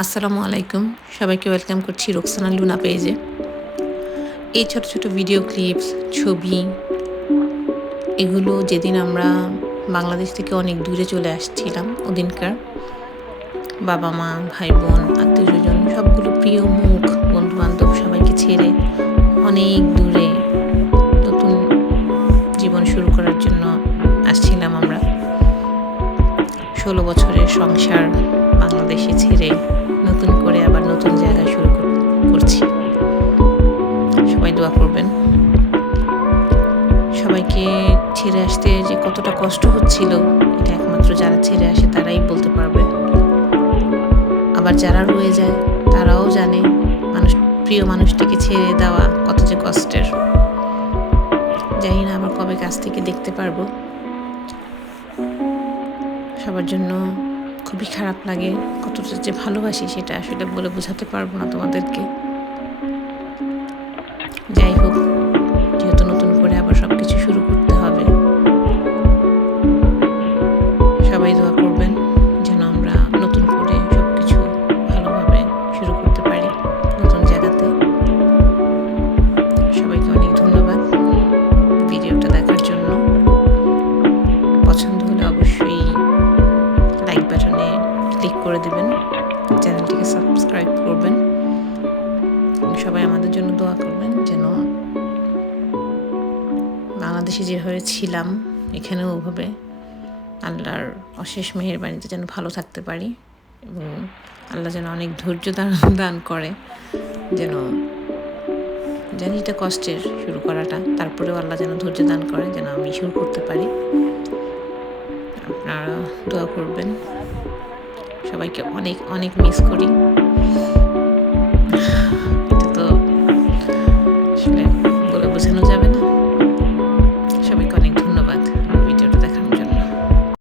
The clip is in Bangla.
আসসালামু আলাইকুম। সবাইকে ওয়েলকাম করছি রোকসানা লুনা পেজে। এই ছোট, ছোট ভিডিও ক্লিপস, ছবি এগুলো যেদিন আমরা বাংলাদেশ থেকে অনেক দূরে চলে আসছিলাম ওদিনকার বাবা-মা, ভাই-বোন, আত্মীয়স্বজন সবগুলো প্রিয় মুখ, বন্ধু-বান্ধব সবাইকে ছেড়ে অনেক দূরে নতুন জীবন শুরু করার জন্য আসছিলাম আমরা। ১৬ বছরের সংসার বাংলাদেশে ছেড়ে নতুন করে আবার নতুন জায়গায় শুরু করছি। সবাই দোয়া করবেন। সবাইকে ছেড়ে আসতে যে কতটা কষ্ট হচ্ছিল এটা একমাত্র যারা ছেড়ে আসে তারাই বলতে পারবে। আবার যারা রয়ে যায় তারাও জানে প্রিয় মানুষটিকে ছেড়ে দেওয়া কত যে কষ্টের। জানি না আবার কবে কাছ থেকে দেখতে পারবো। সবার জন্য খুবই খারাপ লাগে, কতটা যে ভালোবাসি সেটা আসলে বলে বোঝাতে পারবো না তোমাদেরকে। যাই হোক, যেহেতু নতুন করে আবার সবকিছু শুরু করতে হবে, সবাই দোয়া করবেন যেন আমরা নতুন করে সবকিছু ভালোভাবে শুরু করতে পারি নতুন জায়গাতে। সবাইকে অনেক ধন্যবাদ ভিডিওটা দেখার জন্য। পছন্দ হলে অবশ্যই লাইক বাটনে ক্লিক করে দেবেন, চ্যানেলটিকে সাবস্ক্রাইব করবেন। সবাই আমাদের জন্য দোয়া করবেন যেন বাংলাদেশে যেভাবে ছিলাম এখানেও ওভাবে আল্লাহর অশেষ মেহেরবানিতে যেন ভালো থাকতে পারি, এবং আল্লাহ যেন অনেক ধৈর্য দান করে। যেন জানি এটা কষ্টের শুরু করাটা, তারপরেও আল্লাহ যেন ধৈর্য দান করে যেন আমি শুরু করতে পারি। আপনারা দোয়া করবেন। সবাইকে অনেক অনেক মিস করি। এটা তো আসলে বলে বোঝানো যাবে না। সবাইকে